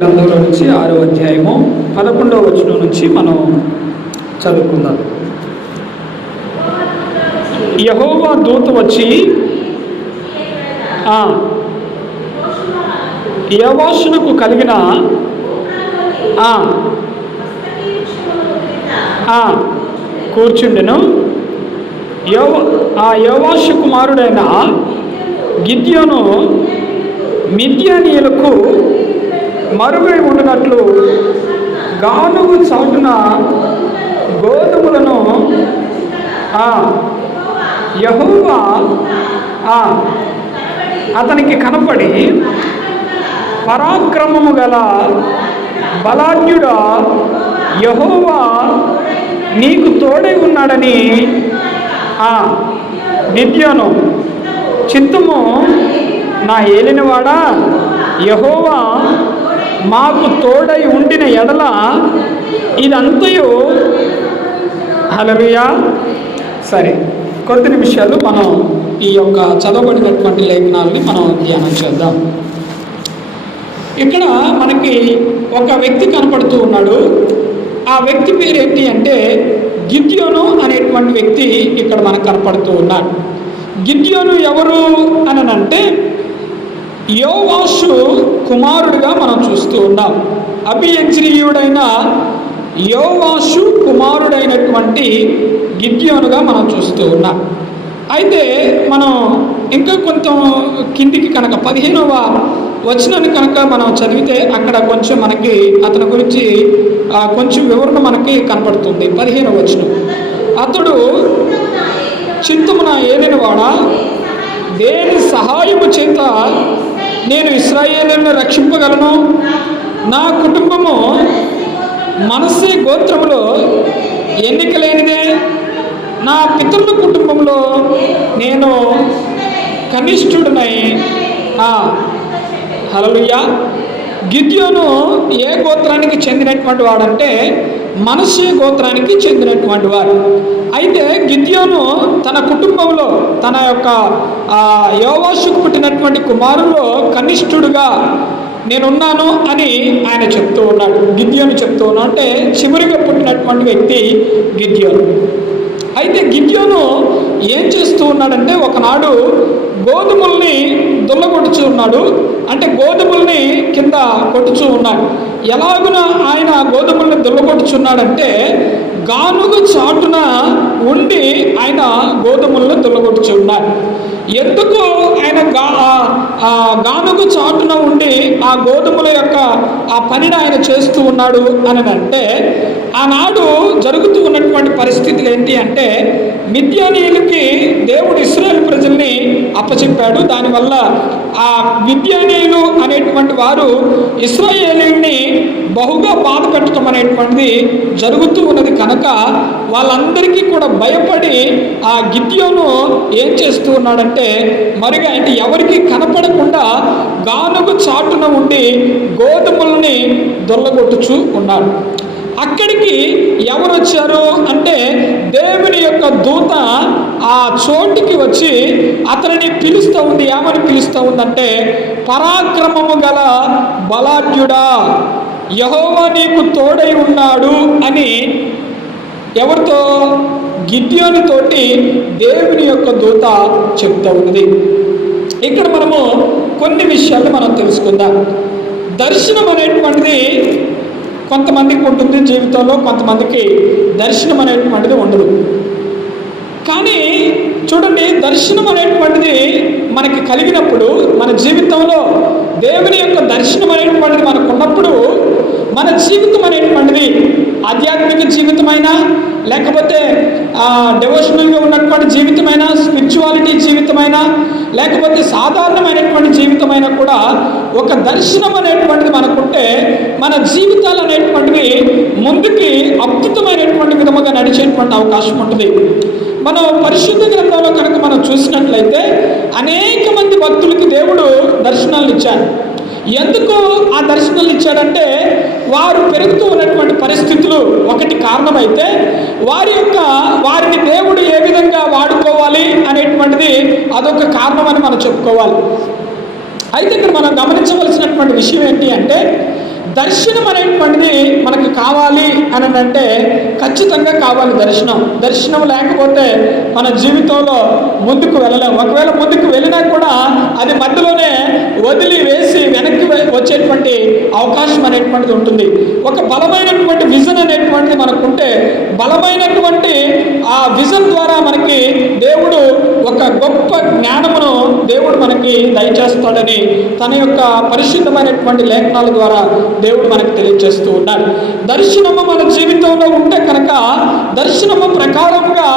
గ్రంథంలో నుంచి ఆరో అధ్యాయము పదకొండవ వచనం నుంచి మనం చదువుకుందాం. యహోవా దూత వచ్చి ఆ, కలిగిన కూర్చుండెను. యవ ఆ యవాషు కుమారుడైన గిద్యోను మిద్యానీయులకు మరుగై ఉండినట్లు గానుగు చాటున గోధుమలను ఆ, ఆ, అతనికి కనపడి పరాక్రమము గల బలాఢ్యుడా యహోవా నీకు తోడై ఉన్నాడని ఆ నిద్యను చిత్తము నా ఏలినవాడా? యహోవా మాకు తోడై ఉండిన ఎడల ఇదంతయు హలలుయా సరే కొద్ది నిమిషాలు మనం ఈ యొక్క చదవబడినటువంటి లేఖనాలని మనం ధ్యానం చేద్దాం. ఇక్కడ మనకి ఒక వ్యక్తి కనపడుతూ ఉన్నాడు. ఆ వ్యక్తి పేరేంటి ఏంటి అంటే గిద్యోను అనేటువంటి వ్యక్తి ఇక్కడ మనకు కనపడుతూ ఉన్నాడు. గిద్యోను ఎవరు అని అంటే యోవాషు కుమారుడిగా మనం చూస్తూ ఉన్నాం. అభియంజనీయుడైన యోవాషు కుమారుడైనటువంటి గిద్యోనుగా మనం చూస్తూ ఉన్నాం. అయితే మనం ఇంకా కొంచెం కిందికి కనుక పదిహేనవ వచనాన్ని కనుక మనం చదివితే అక్కడ కొంచెం మనకి అతని గురించి కొంచెం వివరణ మనకి కనపడుతుంది. పదిహేనవ వచనం. అతడు చింతమున ఏలినవాడా? దేని సహాయము చేత నేను ఇస్రాయేలును రక్షింపగలను. నా కుటుంబము మనసే గోత్రములో ఎన్నిక లేనిదే నా పితరుల కుటుంబంలో నేను కనిష్ఠుడినై. హలలుయ్యా గిద్యోను ఏ గోత్రానికి చెందినటువంటి వాడంటే మనస్య గోత్రానికి చెందినటువంటి వాడు. అయితే గిద్యోను తన కుటుంబంలో తన యొక్క ఆ, యోవాషుకు పుట్టినటువంటి కుమారుల్లో కనిష్ఠుడుగా నేనున్నాను అని ఆయన చెప్తూ ఉన్నాడు గిద్యోను చెప్తూ ఉన్నాడు. అంటే చివరిగా పుట్టినటువంటి వ్యక్తి గిద్యోను. అయితే గిద్యోను ఏం చేస్తూ ఉన్నాడంటే ఒకనాడు గోధుమల్ని దుల్లగొట్టుచూ ఉన్నాడు. అంటే గోధుమల్ని కింద కొట్టుచూ ఉన్నాడు. ఎలాగున ఆయన గోధుమల్ని దుల్లగొట్టుచున్నాడంటే గానుగు చాటున ఉండి ఆయన గోధుమలను తొలగొట్టుచున్నారు ఎందుకు ఆయన గా ఆ- చాటున ఉండి ఆ గోధుమల యొక్క ఆ పనిని ఆయన చేస్తూ ఉన్నాడు అని అంటే ఆనాడు జరుగుతూ ఉన్నటువంటి పరిస్థితులు ఏంటి అంటే మిథ్యానీయులకి దేవుడు ఇస్రాయల్ ప్రజల్ని అప్పచెప్పాడు. దానివల్ల ఆ మిథ్యానీయులు అనేటువంటి వారు ఇస్రాయేలీని బహుగా బాధ పెట్టడం అనేటువంటిది జరుగుతూ ఉన్నది కనుక వాళ్ళందరికీ కూడా భయపడి ఆ గిద్యోను ఏం చేస్తూ ఉన్నాడంటే మరిగా అంటే ఎవరికి కనపడకుండా గానుగు చాటున ఉండి గోధుమల్ని దొల్లగొట్టుచు ఉన్నాడు. అక్కడికి ఎవరు వచ్చారు అంటే దేవుని యొక్క దూత ఆ చోటికి వచ్చి అతనిని పిలుస్తూ ఉంది. ఏమని పిలుస్తూ ఉందంటే పరాక్రమము గల బలాఢ్యుడా యహోవా నీకు తోడై ఉన్నాడు అని ఎవరితో? గిద్యోని తోటి దేవుని యొక్క దూత చెప్తూ ఉన్నది. ఇక్కడ మనము కొన్ని విషయాలు మనం తెలుసుకుందాం. దర్శనం అనేటువంటిది కొంతమందికి ఉంటుంది జీవితంలో కొంతమందికి దర్శనం అనేటువంటిది ఉండదు. కానీ చూడండి దర్శనం అనేటువంటిది మనకి కలిగినప్పుడు మన జీవితంలో దేవుని యొక్క దర్శనం అనేటువంటిది మనకు ఉన్నప్పుడు మన జీవితం అనేటువంటిది ఆధ్యాత్మిక జీవితమైనా లేకపోతే డెవోషనల్గా ఉన్నటువంటి జీవితమైనా స్పిరిచువాలిటీ జీవితమైనా లేకపోతే సాధారణమైనటువంటి జీవితమైనా కూడా ఒక దర్శనం అనేటువంటిది మనకుంటే మన జీవితాలు అనేటువంటివి ముందుకి అద్భుతమైనటువంటి విధముగా నడిచేటువంటి అవకాశం ఉంటుంది. మనం పరిశుద్ధ గ్రంథంలో కనుక మనం చూసినట్లయితే అనేక మంది భక్తులకి దేవుడు దర్శనాలు ఇచ్చాడు. ఎందుకు ఆ దర్శనాలు ఇచ్చాడంటే వారు పెరుగుతూ ఉన్నటువంటి పరిస్థితులు ఒకటి కారణమైతే వారి యొక్క వారిని దేవుడు ఏ విధంగా వాడుకోవాలి అనేటువంటిది అదొక కారణం అని మనం చెప్పుకోవాలి. అయితే ఇక్కడ మనం గమనించవలసినటువంటి విషయం ఏంటి అంటే దర్శనం అనేటువంటిది మనకు కావాలి అని అంటే ఖచ్చితంగా కావాలి దర్శనం. దర్శనం లేకపోతే మన జీవితంలో ముందుకు వెళ్ళలేము ఒకవేళ ముందుకు వెళ్ళినా కూడా అది మధ్యలోనే వదిలి వేసి వెనక్కి వచ్చేటువంటి అవకాశం అనేటువంటిది ఉంటుంది. ఒక బలమైనటువంటి విజన్ అనేటువంటిది మనకుంటే బలమైనటువంటి ఆ విజన్ ద్వారా మనకి దేవుడు ఒక గొప్ప జ్ఞానమును దేవుడు మనకి దయచేస్తాడని తన యొక్క పరిశుద్ధమైనటువంటి లేఖనాల ద్వారా దేవుడు మనకు తెలియజేస్తూ ఉన్నాడు. దర్శనము మన జీవితంలో ఉంటే కనుక దర్శనము ప్రకారంగా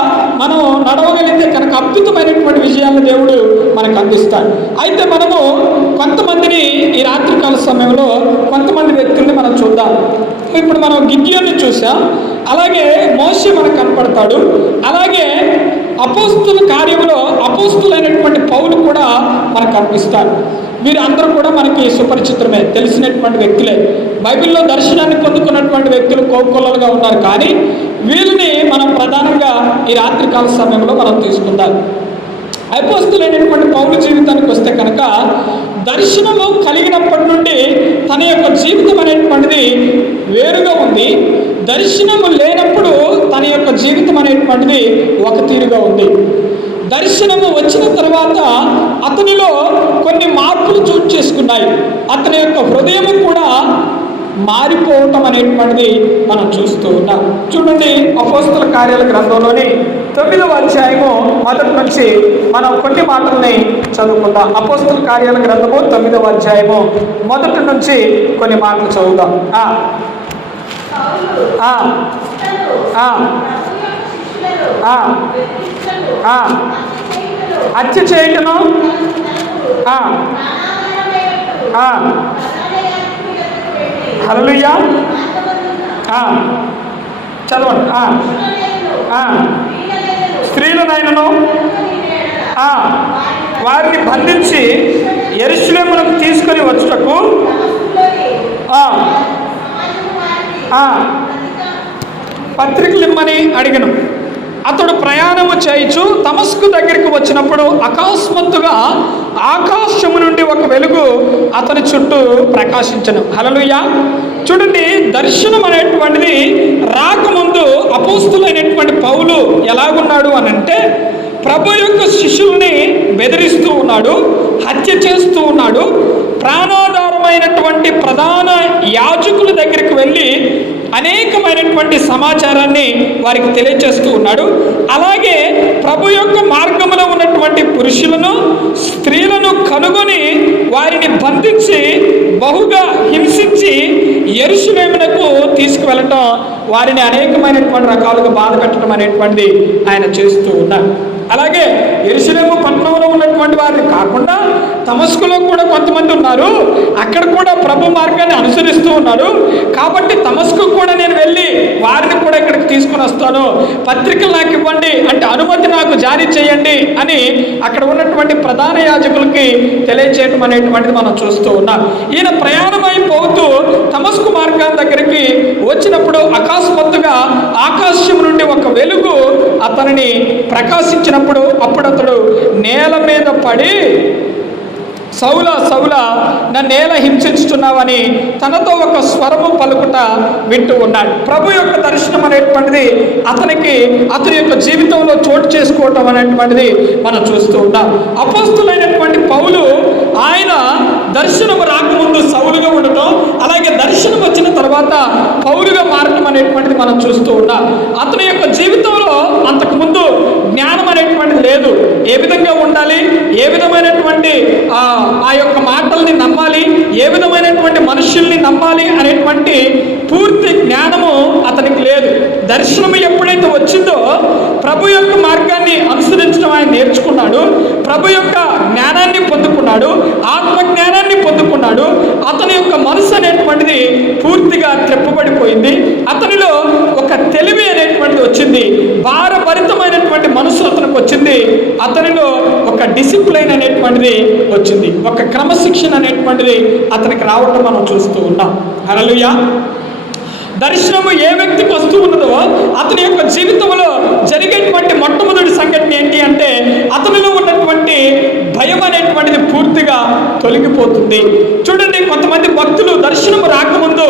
మనం నడవగలిగితే కనుక అద్భుతమైనటువంటి విజయాలను దేవుడు మనకు అందిస్తాడు. అయితే మనము కొంతమందిని ఈ రాత్రికాల సమయంలో కొంతమంది వ్యక్తుల్ని మనం చూద్దాం. ఇప్పుడు మనం గిద్యోని చూసాం అలాగే మోషే మనకు కనపడతాడు. అలాగే అపోస్తుల కార్యంలో అపోస్తులైనటువంటి పౌలు కూడా మనకు కనిపిస్తారు వీరందరూ అందరూ కూడా మనకి సుపరిచితమే తెలిసినటువంటి వ్యక్తులే. బైబిల్లో దర్శనాన్ని పొందుకున్నటువంటి వ్యక్తులు కోకొల్లలుగా ఉన్నారు. కానీ వీళ్ళని మనం ప్రధానంగా ఈ రాత్రికాల సమయంలో మనం తీసుకుందాం. అపోస్తులైనటువంటి పౌరు జీవితానికి వస్తే కనుక దర్శనము కలిగినప్పటి నుండి తన యొక్క జీవితం అనేటువంటిది వేరుగా ఉంది. దర్శనము లేనప్పుడు తన యొక్క జీవితం అనేటువంటిది ఒక తీరుగా ఉంది. దర్శనము వచ్చిన తర్వాత అతనిలో కొన్ని మార్పులు చోటు చేసుకున్నాయి. అతని యొక్క హృదయం కూడా మారిపోవటం అనేటువంటిది మనం చూస్తూ ఉన్నాం. చూడండి అపోస్తుల కార్యాల గ్రంథంలోని తొమ్మిదవ అధ్యాయము మొదటి నుంచి మనం కొన్ని మాటల్ని చదువుకుందాం. అపోస్తుల కార్యాల గ్రంథము తొమ్మిదవ అధ్యాయము మొదటి నుంచి కొన్ని మాటలు చదువుదాం. ఆ, హత్య చేయటను? ఆ, చదవండి. స్త్రీలనైనను వారిని బంధించి ఎరుశ్లేములకు తీసుకొని వచ్చుటకు పత్రికలు ఇమ్మని అడిగను. అతడు ప్రయాణము చేయించు తమస్కు దగ్గరికి వచ్చినప్పుడు అకస్మాత్తుగా ఆకాశము నుండి ఒక వెలుగు అతని చుట్టూ ప్రకాశించను. హలలుయ చూడండి దర్శనం అనేటువంటిది రాకముందు అపోస్తులైనటువంటి పౌలు ఎలాగున్నాడు అని అంటే ప్రభు యొక్క శిష్యుల్ని బెదిరిస్తూ ఉన్నాడు హత్య చేస్తూ ఉన్నాడు ప్రాణాధారమైనటువంటి ప్రధాన యాజకుల దగ్గరికి వెళ్ళి అనేకమైనటువంటి సమాచారాన్ని వారికి తెలియజేస్తూ ఉన్నాడు. అలాగే ప్రభు యొక్క మార్గంలో ఉన్నటువంటి పురుషులను స్త్రీలను కనుగొని వారిని బంధించి బహుగా హింసించి ఎరుషులేమునకు తీసుకువెళ్ళటం వారిని అనేకమైనటువంటి రకాలుగా బాధ పెట్టడం అనేటువంటిది ఆయన చేస్తూ ఉన్నారు అలాగే ఎరుసలేము పట్టణంలో ఉన్నటువంటి వారిని కాకుండా తమస్కులో కూడా కొంతమంది ఉన్నారు. అక్కడ కూడా ప్రభు మార్గాన్ని అనుసరిస్తూ ఉన్నారు. కాబట్టి తమస్కు కూడా నేను వెళ్ళి వారిని కూడా ఇక్కడికి తీసుకుని వస్తాను. పత్రికలు నాకు ఇవ్వండి అంటే అనుమతి నాకు జారీ చేయండి అని అక్కడ ఉన్నటువంటి ప్రధాన యాజకులకి తెలియచేయటం అనేటువంటిది మనం చూస్తూ ఉన్నాం. ఈయన ప్రయాణమైపోతూ తమస్కు మార్గం దగ్గరికి వచ్చినప్పుడు అకస్మాత్తుగా ఆకాశం నుండి ఒక వెలుగు అతనిని ప్రకాశించినప్పుడు అప్పుడు అతడు నేల మీద పడి సౌల సౌల నన్నేల హింసించుతున్నావని తనతో ఒక స్వరము పలుకుట వింటూ ఉన్నాడు. ప్రభు యొక్క దర్శనం అనేటువంటిది అతనికి అతని యొక్క జీవితంలో చోటు చేసుకోవటం అనేటువంటిది మనం చూస్తూ ఉన్నాం. అపోస్తులైనటువంటి పౌలు ఆయన దర్శనము రాకముందు సౌలుగా ఉండటం అలాగే దర్శనం వచ్చిన తర్వాత పౌరుగా మారటం అనేటువంటిది మనం చూస్తూ ఉన్నాం. అతని యొక్క జీవితంలో అంతకుముందు జ్ఞానం అనేటువంటిది లేదు. ఏ విధంగా ఉండాలి? ఏ విధమైనటువంటి ఆ ఆ యొక్క మాటల్ని నమ్మాలి? ఏ విధమైనటువంటి మనుషుల్ని నమ్మాలి అనేటువంటి పూర్తి జ్ఞానము అతనికి లేదు. దర్శనం ఎప్పుడైతే వచ్చిందో ప్రభు యొక్క మార్గాన్ని అనుసరించడం ఆయన నేర్చుకున్నాడు. ప్రభు యొక్క జ్ఞానాన్ని అతనిలో ఒక డిసిప్లైన్ అనేటువంటిది వచ్చింది. ఒక క్రమశిక్షణ అనేటువంటిది అతనికి రావటం మనం చూస్తూ ఉన్నాం. అనలుయ దర్శనము ఏ వ్యక్తికి వస్తూ ఉన్నదో అతని యొక్క జీవితంలో జరిగేటువంటి మొట్టమొదటి సంఘటన ఏంటి అంటే అతనిలో ఉన్నటువంటి భయం అనేటువంటిది పూర్తిగా తొలగిపోతుంది. చూడండి కొంతమంది భక్తులు దర్శనం రాకముందు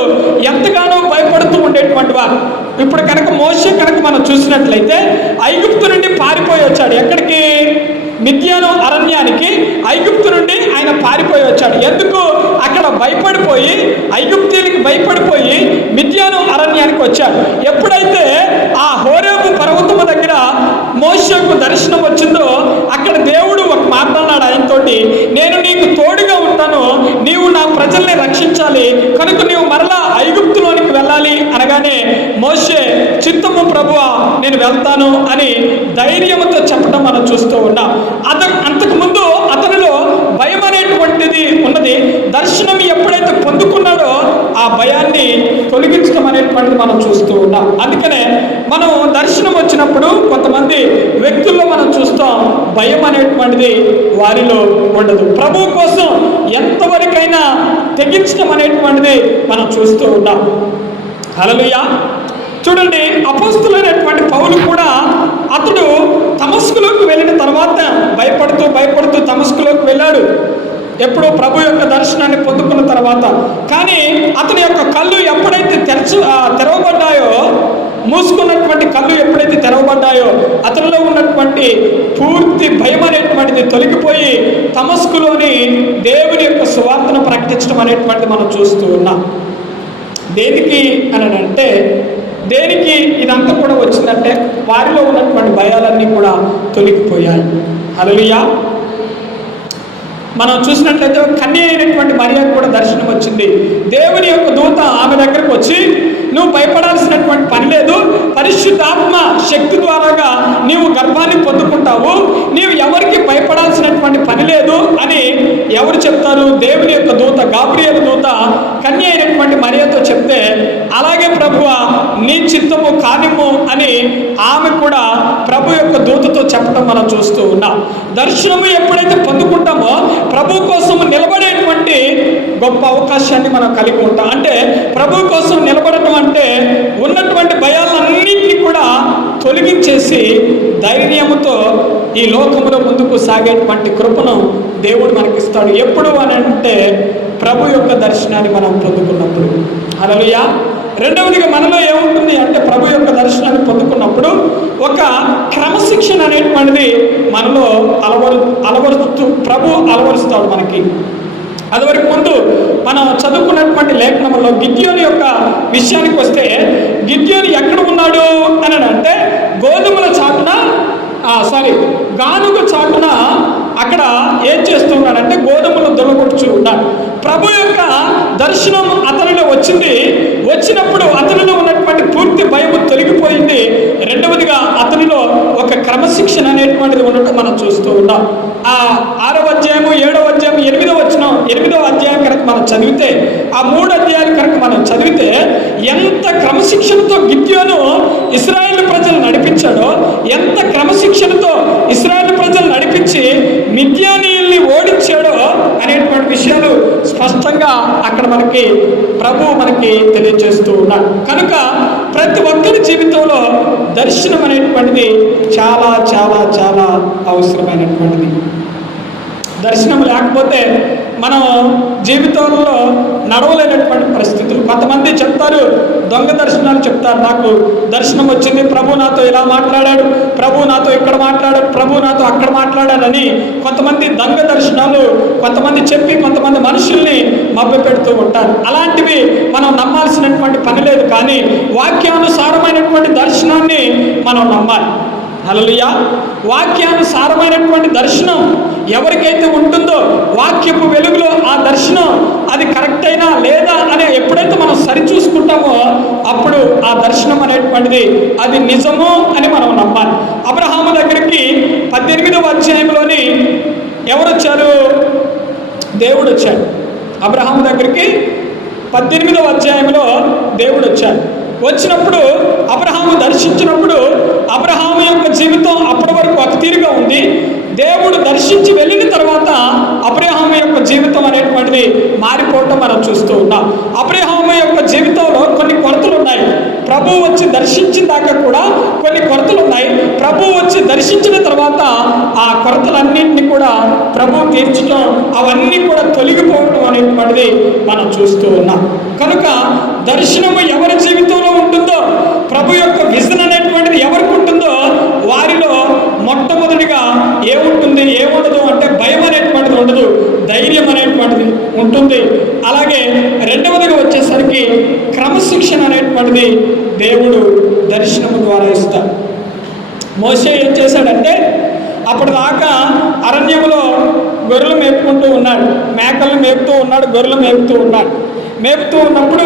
ఎంతగానో భయపడుతూ ఉండేటువంటి వారు. ఇప్పుడు కనుక మోష్య కనుక మనం చూసినట్లయితే ఐగుప్తు నుండి పారిపోయి వచ్చాడు. ఎక్కడికి? మిథ్యాను అరణ్యానికి. ఐగుప్తు నుండి ఆయన పారిపోయి వచ్చాడు. ఎందుకు? అక్కడ భయపడిపోయి ఐగుప్తీయులకి భయపడిపోయి మిథ్యాను అరణ్యానికి వచ్చాడు. ఎప్పుడైతే ఆ హోరేపు పర్వతము దగ్గర మోషకు దర్శనం వచ్చిందో అక్కడ దేవుడు ఒక మాట్లాడాడు ఆయనతోటి నేను నీకు తోడుగా ఉంటాను. నీవు నా ప్రజల్ని రక్షించాలి. కనుక నీవు మరలా మోషే చిత్తము ప్రభువా నేను వెళ్తాను అని ధైర్యంతో చెప్పడం మనం చూస్తూ ఉన్నాం. అతను అంతకు ముందు అతనిలో భయం అనేటువంటిది ఉన్నది. దర్శనం ఎప్పుడైతే పొందుకున్నాడో ఆ భయాన్ని తొలగించడం అనేటువంటిది మనం చూస్తూ ఉన్నాం. అందుకనే మనం దర్శనం వచ్చినప్పుడు కొంతమంది వ్యక్తుల్లో మనం చూస్తాం భయం అనేటువంటిది వారిలో ఉండదు. ప్రభు కోసం ఎంతవరకైనా తెగించడం అనేటువంటిది మనం చూస్తూ ఉన్నాం. హలలుయా చూడండి అపోస్తులైనటువంటి పౌలు కూడా అతడు తమస్కులోకి వెళ్ళిన తర్వాత భయపడుతూ భయపడుతూ తమస్కులోకి వెళ్ళాడు. ఎప్పుడో ప్రభు యొక్క దర్శనాన్ని పొందుకున్న తర్వాత. కానీ అతని యొక్క కళ్ళు ఎప్పుడైతే తెరచు తెరవబడ్డాయో మూసుకున్నటువంటి కళ్ళు ఎప్పుడైతే తెరవబడ్డాయో అతనిలో ఉన్నటువంటి పూర్తి భయం అనేటువంటిది తొలగిపోయి తమస్కులోని దేవుని యొక్క సువార్తను ప్రకటించడం అనేటువంటిది మనం చూస్తూ ఉన్నాం. దేనికి అని అంటే దేనికి ఇదంతా కూడా వచ్చిందంటే వారిలో ఉన్నటువంటి భయాలన్నీ కూడా తొలగిపోయాయి. హల్లెలూయా. మనం చూసినట్లయితే కన్య అయినటువంటి మరియకు కూడా దర్శనం వచ్చింది దేవుని యొక్క దూత ఆమె దగ్గరకు వచ్చి నువ్వు భయపడాల్సినటువంటి పని లేదు. పరిశుద్ధాత్మ శక్తి ద్వారాగా నీవు గర్భాన్ని పొందుకుంటావు. నీవు ఎవరికి భయపడాల్సినటువంటి పని లేదు అని ఎవరు చెప్తారు? దేవుని యొక్క దూత గాబ్రియల్ దూత కన్య అయినటువంటి మరియతో చెప్తే అలాగే ప్రభువ నీ చిత్తము కానిము అని ఆమె కూడా ప్రభు యొక్క దూతతో చెప్పడం మనం చూస్తూ ఉన్నాం. దర్శనము ఎప్పుడైతే పొందుకుంటామో ప్రభు కోసం నిలబడేటువంటి గొప్ప అవకాశాన్ని మనం కలిగి ఉంటాం. అంటే ప్రభు కోసం నిలబడటం అంటే ఉన్నటువంటి భయాలన్నింటినీ కూడా తొలగించేసి ధైర్యముతో ఈ లోకంలో ముందుకు సాగేటువంటి కృపను దేవుడు మనకిస్తాడు. ఎప్పుడు అని అంటే ప్రభు యొక్క దర్శనాన్ని మనం పొందుకున్నప్పుడు. అలలుయా రెండవదిగా మనలో ఏముంటుంది అంటే ప్రభు యొక్క దర్శనాన్ని పొందుకున్నప్పుడు ఒక క్రమశిక్షణ అనేటువంటిది మనలో అలవరు అలవరుస్తూ ప్రభు అలవరుస్తాడు మనకి. అదివరకు ముందు మనం చదువుకున్నటువంటి లేఖనంలో గిద్యోని యొక్క విషయానికి వస్తే గిద్యోని ఎక్కడ ఉన్నాడు అని అంటే గోధుమల చాటున సారీ గానుగ చాటున అక్కడ ఏం చేస్తున్నాడంటే గోధుమలు దొరకొచ్చు ఉన్నాడు. ప్రభు యొక్క దర్శనం అతనిలో వచ్చింది. వచ్చినప్పుడు అతనిలో ఉన్న పూర్తి భయం తొలగిపోయింది రెండవదిగా అతనిలో ఒక క్రమశిక్షణ అనేటువంటిది ఉండటం మనం చూస్తూ ఉన్నాం ఆ ఆరవ అధ్యాయము ఏడవ అధ్యాయం ఎనిమిదవ వచ్చిన ఎనిమిదవ అధ్యాయం కనుక మనం చదివితే ఆ మూడు అధ్యాయాలు కనుక మనం చదివితే ఎంత క్రమశిక్షణతో గిద్యోను ఇస్రాయేల్ ప్రజలు నడిపించాడో ఎంత శిక్షణతో ఇస్రాయల్ ప్రజలు నడిపించి మిథ్యానీయుల్ని ఓడించాడో అనేటువంటి విషయాలు స్పష్టంగా అక్కడ మనకి ప్రభు మనకి తెలియజేస్తూ ఉన్నాడు. కనుక ప్రతి ఒక్కరి జీవితంలో దర్శనం అనేటువంటిది చాలా చాలా చాలా అవసరమైనటువంటిది. దర్శనం లేకపోతే మనం జీవితంలో నడవలేనటువంటి పరిస్థితులు. కొంతమంది చెప్తారు దొంగ చెప్తారు నాకు దర్శనం వచ్చింది. ప్రభు నాతో ఇలా మాట్లాడాడు. ప్రభు నాతో ఇక్కడ మాట్లాడాడు. ప్రభు నాతో అక్కడ మాట్లాడాడని కొంతమంది దొంగ దర్శనాలు కొంతమంది చెప్పి కొంతమంది మనుషుల్ని మభ్య పెడుతూ ఉంటారు. అలాంటివి మనం నమ్మాల్సినటువంటి పని లేదు కానీ వాక్యానుసారమైనటువంటి దర్శనాన్ని మనం నమ్మాలి. హల్లెలూయా. వాక్యానుసారమైనటువంటి దర్శనం ఎవరికైతే ఉంటుందో వాక్యపు వెలుగులో ఆ దర్శనం అది కరెక్ట్ అయినా లేదా అని ఎప్పుడైతే మనం సరిచూసుకుంటామో అప్పుడు ఆ దర్శనం అనేటువంటిది అది నిజము అని మనం నమ్మాలి. అబ్రహాము దగ్గరికి పద్దెనిమిదవ అధ్యాయంలోని ఎవరు వచ్చారు దేవుడు వచ్చాడు అబ్రహాం దగ్గరికి పద్దెనిమిదవ అధ్యాయంలో దేవుడు వచ్చాడు వచ్చినప్పుడు అబ్రహాము దర్శించినప్పుడు అబ్రహాము యొక్క జీవితం అప్పటి వరకు ఒక తీరుగా ఉంది. దేవుడు దర్శించి వెళ్ళిన తర్వాత అబ్రహాము యొక్క జీవితం అనేటువంటిది మారిపోవటం మనం చూస్తూ ఉన్నాం. అబ్రహాము యొక్క జీవితంలో కొన్ని కొరతలు ఉన్నాయి. ప్రభు వచ్చి దర్శించిన దాకా కూడా కొన్ని కొరతలు ఉన్నాయి. ప్రభు వచ్చి దర్శించిన తర్వాత ఆ కొరతలన్నింటినీ కూడా ప్రభు తీర్చడం అవన్నీ కూడా తొలగిపోవడం అనేటువంటిది మనం చూస్తూ ఉన్నాం. కనుక దర్శనము ఎవరి ప్రభు యొక్క విజన్ అనేటువంటిది ఎవరికి ఉంటుందో వారిలో మొట్టమొదటిగా ఏముంటుంది ఏముండదు అంటే భయం అనేటువంటిది ఉండదు ధైర్యం అనేటువంటిది ఉంటుంది. అలాగే రెండవదిగా వచ్చేసరికి క్రమశిక్షణ అనేటువంటిది దేవుడు దర్శనము ద్వారా ఇస్తాడు. మోసే ఏం చేశాడంటే అప్పటిదాకా అరణ్యంలో గొర్రెలు మేపుకుంటూ ఉన్నాడు మేకలను మేపుతూ ఉన్నాడు గొర్రెలు మేపుతూ ఉన్నాడు. మేపుతూ ఉన్నప్పుడు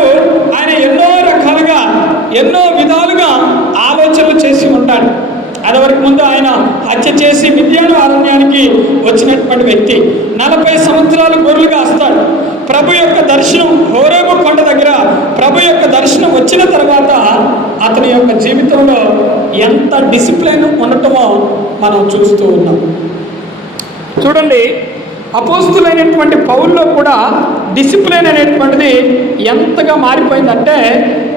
ఆయన ఎన్నో రకాలుగా ఎన్నో విధాలుగా ఆలోచనలు చేసి ఉంటాడు. అదివరకు ముందు ఆయన హత్య చేసి విద్యాను అరణ్యానికి వచ్చినటువంటి వ్యక్తి. నలభై సంవత్సరాలు గొర్రెలుగా వస్తాడు ప్రభు యొక్క దర్శనం హోరేబు కొండ దగ్గర ప్రభు యొక్క దర్శనం వచ్చిన తర్వాత అతని యొక్క జీవితంలో ఎంత డిసిప్లిన్ ఉండటమో మనం చూస్తూ ఉన్నాం. చూడండి అపోస్తులైనటువంటి పౌల్లో కూడా డిసిప్లిన్ అనేటువంటిది ఎంతగా మారిపోయిందంటే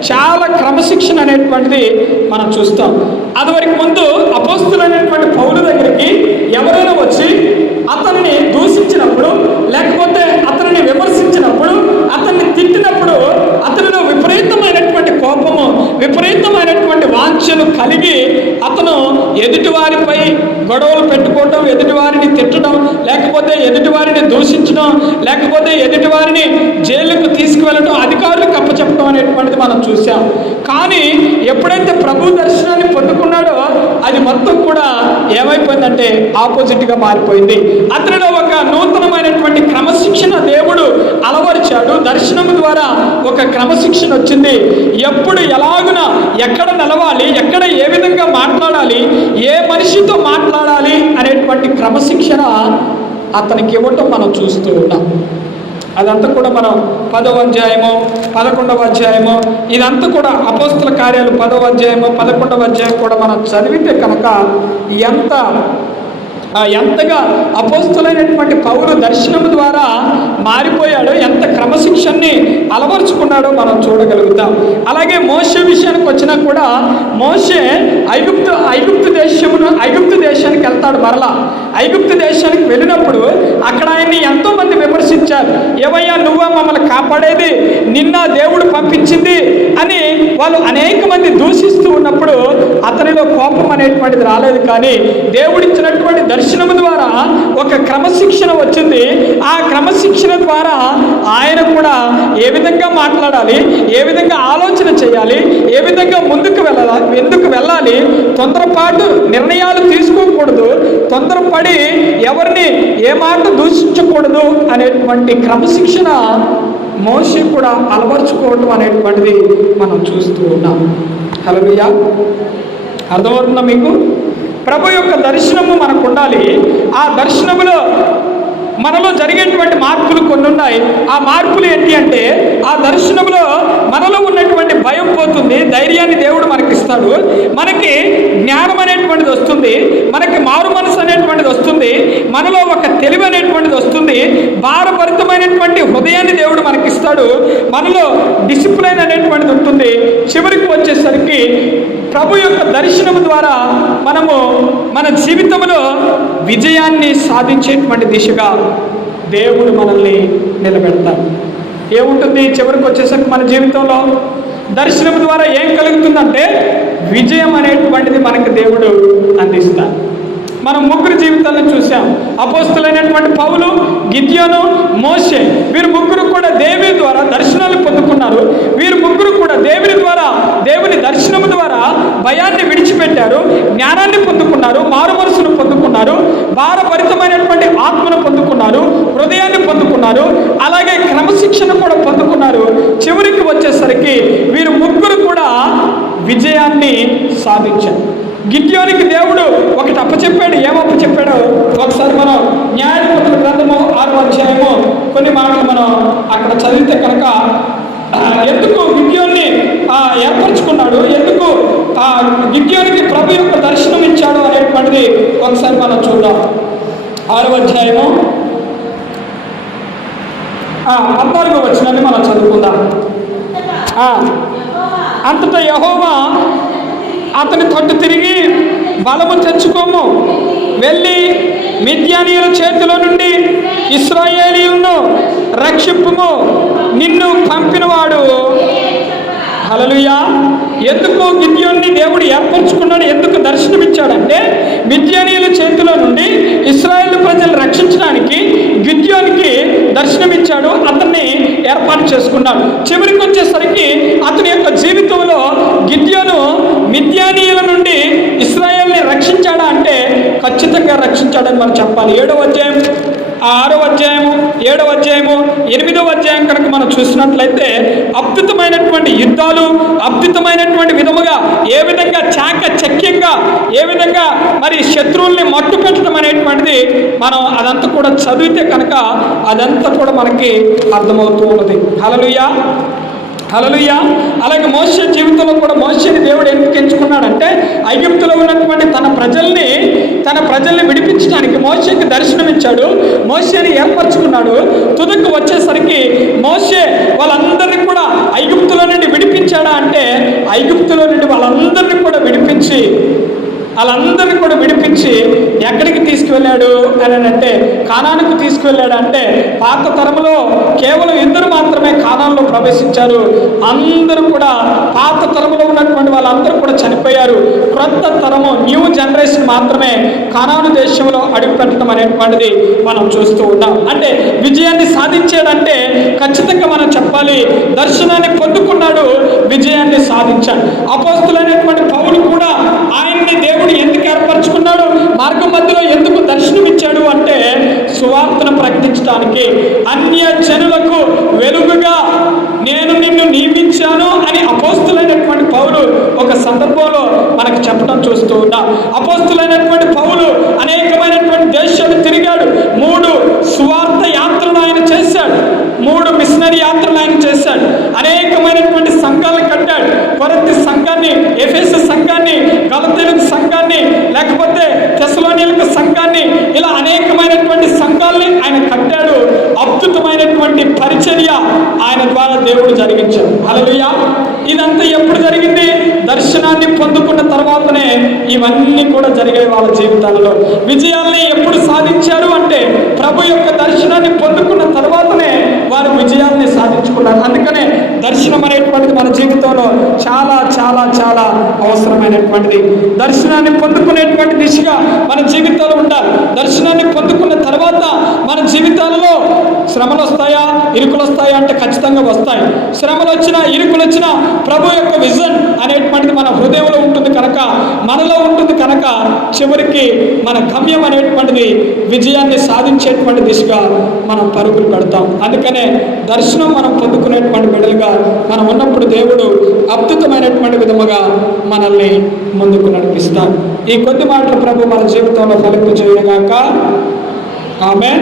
చాలా క్రమశిక్షణ అనేటువంటిది మనం చూస్తాం. అదివరకు ముందు అపోస్తులైనటువంటి పౌలు దగ్గరికి ఎవరైనా వచ్చి అతన్ని దూషించినప్పుడు లేకపోతే అతనిని విమర్శించినప్పుడు అతన్ని తిట్టినప్పుడు కోపము విపరీతమైనటువంటి వాంఛలు కలిగి అతను ఎదుటివారిపై గొడవలు పెట్టుకోవటం ఎదుటివారిని తిట్టడం లేకపోతే ఎదుటివారిని దూషించడం లేకపోతే ఎదుటివారిని జైలుకు తీసుకువెళ్ళడం అధికారులకు అప్పచెప్పడం అనేటువంటిది మనం చూసాం కానీ ఎప్పుడైతే ప్రభు దర్శనాన్ని పొందుకున్నాడో అది మొత్తం కూడా ఏమైపోయిందంటే ఆపోజిట్గా మారిపోయింది. అతనిలో ఒక నూతనమైనటువంటి క్రమశిక్షణ దేవుడు అలవరిచాడు దర్శనం ద్వారా ఒక క్రమశిక్షణ వచ్చింది. ఎప్పుడు ఎలాగున ఎక్కడ నిలవాలి ఎక్కడ ఏ విధంగా మాట్లాడాలి ఏ మనిషితో మాట్లాడాలి అనేటువంటి క్రమశిక్షణ అతనికి ఇవ్వటం మనం చూస్తూ ఉన్నాం. అదంతా కూడా మనం పదవ అధ్యాయము పదకొండవ అధ్యాయము ఇదంతా కూడా అపోస్తుల కార్యాలు పదవ అధ్యాయము పదకొండవ అధ్యాయం కూడా మనం చదివితే కనుక ఎంత ఎంతగా అపోస్తులైనటువంటి పౌరు దర్శనం ద్వారా మారిపోయాడో ఎంత క్రమశిక్షణని అలవరుచుకున్నాడో మనం చూడగలుగుతాం. అలాగే మోసే విషయానికి వచ్చినా కూడా మోసే ఐగుప్తు ఐగుప్తు దేశమును ఐగుప్తు దేశానికి వెళ్తాడు మరలా. ఐగుప్తు దేశానికి వెళ్ళినప్పుడు అక్కడ ఆయన్ని ఎంతో మంది విమర్శించారు ఏవయ్యా నువ్వా మమ్మల్ని కాపాడేది? నిన్న దేవుడు పంపించింది అని వాళ్ళు అనేక మంది దూషిస్తూ ఉన్నప్పుడు అతనిలో కోపం అనేటువంటిది రాలేదు కానీ దేవుడిచ్చినటువంటి దర్శనము ద్వారా ఒక క్రమశిక్షణ వచ్చింది. ఆ క్రమశిక్షణ ద్వారా ఆయన కూడా ఏ విధంగా మాట్లాడాలి ఏ విధంగా ఆలోచన చేయాలి ఏ విధంగా ముందుకు వెళ్ళాలి ఎందుకు వెళ్ళాలి తొందరపాటు నిర్ణయాలు తీసుకోకూడదు తొందరపడి ఎవరిని ఏ మాట దూషించకూడదు అనే అనేటువంటి క్రమశిక్షణ మోషి కూడా అలవర్చుకోవటం అనేటువంటిది మనం చూస్తూ ఉన్నాం. హలో అర్థమవుతుందా మీకు? ప్రభు యొక్క దర్శనము మనకు ఉండాలి. ఆ దర్శనములో మనలో జరిగేటువంటి మార్పులు కొన్ని ఉన్నాయి. ఆ మార్పులు ఏంటి అంటే ఆ దర్శనంలో మనలో ఉన్నటువంటి భయం పోతుంది ధైర్యాన్ని దేవుడు మనకి ఇస్తాడు మనకి జ్ఞానం అనేటువంటిది వస్తుంది మనకి మారు మనసు అనేటువంటిది వస్తుంది మనలో ఒక తెలివి అనేటువంటిది వస్తుంది భారభరితమైనటువంటి హృదయాన్ని దేవుడు మనకిస్తాడు మనలో డిసిప్లైన్ అనేటువంటిది ఉంటుంది. చివరికి వచ్చేసరికి ప్రభు యొక్క దర్శనం ద్వారా మనము మన జీవితంలో విజయాన్ని సాధించేటువంటి దిశగా దేవుడు మనల్ని నిలబెడతాడు. ఏముంటుంది? చివరికి వచ్చేసరికి మన జీవితంలో దర్శనం ద్వారా ఏం కలుగుతుందంటే విజయం అనేటువంటిది మనకి దేవుడు అందిస్తాడు. మనం ముగ్గురు జీవితాలను చూసాం అపోస్తులైనటువంటి పౌలు గిద్యోను మోషే వీరు ముగ్గురు కూడా దేవి ద్వారా దర్శనాలు పొందుకున్నారు. వీరు ముగ్గురు కూడా దేవుని ద్వారా దేవుని దర్శనం ద్వారా భయాన్ని విడిచిపెట్టారు జ్ఞానాన్ని పొందుకున్నారు మారుమనసును పొందుకున్నారు భారభరితమైనటువంటి ఆత్మను పొందుకున్నారు హృదయాన్ని పొందుకున్నారు అలాగే క్రమశిక్షణ కూడా పొందుకున్నారు. చివరికి వచ్చేసరికి వీరు ముగ్గురు కూడా విజయాన్ని సాధించారు. గిద్యోనికి దేవుడు ఒకటి అప్పచెప్పాడు ఏమప్ప చెప్పాడు ఒకసారి మనం న్యాయపతుల గ్రంథము ఆరు అధ్యాయము కొన్ని మాటలు మనం అక్కడ చదివితే కనుక ఎందుకు గిద్యోన్ని ఏర్పరచుకున్నాడు ఎందుకు ఆ గిద్యోనికి ప్రభు యొక్క దర్శనం ఇచ్చాడు అనేటువంటిది ఒకసారి మనం చూద్దాం. ఆరో అధ్యాయము ఆ, పద్నాలుగో మనం చదువుకుందాం. అంతటా యహోవా అతని తొట్టు తిరిగి బలము తెచ్చుకోము. వెళ్ళి మిద్యానీయుల చేతిలో నుండి ఇస్రాయేలీలను రక్షిప్పుము నిన్ను పంపినవాడు హలలుయా ఎందుకు గిద్యోన్ని దేవుడు ఏర్పరచుకున్నాడు? ఎందుకు దర్శనమిచ్చాడంటే మిద్యానీయుల చేతిలో నుండి ఇస్రాయేల్ ప్రజలు రక్షించడానికి గిద్యోనికి దర్శనమిచ్చాడు. అతన్ని ఏర్పాటు చేసుకున్నాడు. చివరికి వచ్చేసరికి అతని యొక్క జీవితంలో మిద్యానీయుల నుండి ఇస్రాయల్ని రక్షించాడా అంటే ఖచ్చితంగా రక్షించాడని మనం చెప్పాలి. ఏడవ అధ్యాయం ఆ ఆరో అధ్యాయము ఏడవ అధ్యాయము ఎనిమిదవ అధ్యాయం కనుక మనం చూసినట్లయితే అద్భుతమైనటువంటి యుద్ధాలు అద్భుతమైనటువంటి విధముగా ఏ విధంగా చాక చక్యంగా ఏ విధంగా మరి శత్రువుల్ని మట్టు పెట్టడం అనేటువంటిది మనం అదంతా కూడా చదివితే కనుక అదంతా కూడా మనకి అర్థమవుతూ ఉన్నది. హలలుయా హలలుయ అలాగే మోస జీవితంలో కూడా మోసని దేవుడు ఎందుకు ఎంచుకున్నాడంటే ఐగుప్తులో ఉన్నటువంటి తన ప్రజల్ని తన ప్రజల్ని విడిపించడానికి మోసకి దర్శనం ఇచ్చాడు. మోసని ఏర్పరచుకున్నాడు. తుదకు వచ్చేసరికి మోసే వాళ్ళందరినీ కూడా ఐగుప్తులో నుండి విడిపించాడా అంటే ఐగుప్తులో నుండి వాళ్ళందరినీ కూడా విడిపించి వాళ్ళందరినీ కూడా విడిపించి ఎక్కడికి తీసుకువెళ్ళాడు అని అంటే కానానికి తీసుకువెళ్ళాడు అంటే పాత తరములో కేవలం ఇద్దరు మాత్రమే కానాల్లో ప్రవేశించారు. అందరూ కూడా పాత తరములో ఉన్నటువంటి వాళ్ళందరూ కూడా చనిపోయారు. క్రొత్త తరము న్యూ జనరేషన్ మాత్రమే కానాను దేశంలో అడుగుపెట్టడం అనేటువంటిది మనం చూస్తూ ఉన్నాం. అంటే విజయాన్ని సాధించాడంటే ఖచ్చితంగా మనం చెప్పాలి దర్శనాన్ని పొందుకున్నాడు విజయాన్ని సాధించాడు. అపోస్తులైనటువంటి పౌరులు కూడా ఆయన్ని దేవుడు ఎందుకు ఏర్పరచుకున్నాడు మార్గం మధ్యలో ఎందుకు దర్శనమిచ్చాడు అంటే సువార్తను ప్రకటించడానికి అన్య జనులకు వెలుగుగా నేను నిన్ను నియమించాను అని అపోస్తులైనటువంటి పౌలు ఒక సందర్భంలో మనకు చెప్పడం చూస్తూ ఉన్నాం. అపోస్తులైనటువంటి పౌలు అనేకమైనటువంటి దేశాలు తిరిగాడు. మూడు సువార్త యాత్రలు ఆయన చేశాడు. మూడు మిషనరీ యాత్రలు ఆయన చేశాడు. అనేకమైనటువంటి సంఘాలు కట్టాడు. కొరతి సంఘ ఎఫెస్ సంఘాన్ని గలతీలకు సంఘాన్ని లేకపోతే తెసలోనిలకు సంఘాన్ని ఇలా అనేకమైనటువంటి సంఘాలని ఆయన కట్టాడు అద్భుతమైనటువంటి పరిచర్య ఆయన ద్వారా దేవుడు జరిగించాడు. హల్లెలూయా. ఇదంతా ఎప్పుడు జరిగింది? దర్శనాన్ని పొందుకున్న తర్వాతనే ఇవన్నీ కూడా జరిగాయి వాళ్ళ జీవితాలలో. విజయాల్ని ఎప్పుడు సాధించారు అంటే ప్రభు యొక్క దర్శనాన్ని పొందుకున్న తర్వాతనే వారు విజయాల్ని సాధించుకున్నారు. అందుకనే దర్శనం అనేటువంటిది మన జీవితంలో చాలా చాలా చాలా అవసరమైనటువంటిది. దర్శనాన్ని పొందుకునేటువంటి దిశగా మన జీవితాలు ఉండాలి. దర్శనాన్ని పొందుకున్న తర్వాత మన జీవితాలలో శ్రమలు వస్తాయా ఇరుకులు వస్తాయా అంటే ఖచ్చితంగా వస్తాయి. శ్రమలు వచ్చినా ఇరుకులు వచ్చినా ప్రభు యొక్క విజన్ అనేటువంటిది మన హృదయంలో ఉంటుంది కనుక మనలో ఉంటుంది కనుక చివరికి మన గమ్యం అనేటువంటిది విజయాన్ని సాధించేటువంటి దిశగా మనం పరుగులు పెడతాం. అందుకనే దర్శనం మనం పొందుకునేటువంటి బిడలుగా మనం ఉన్నప్పుడు దేవుడు అద్భుతమైనటువంటి విధముగా మనల్ని ముందుకు నడిపిస్తాడు. ఈ కొద్ది మాటలు ప్రభు మన జీవితంలో ఫలింపు చేయగాక. ఆమె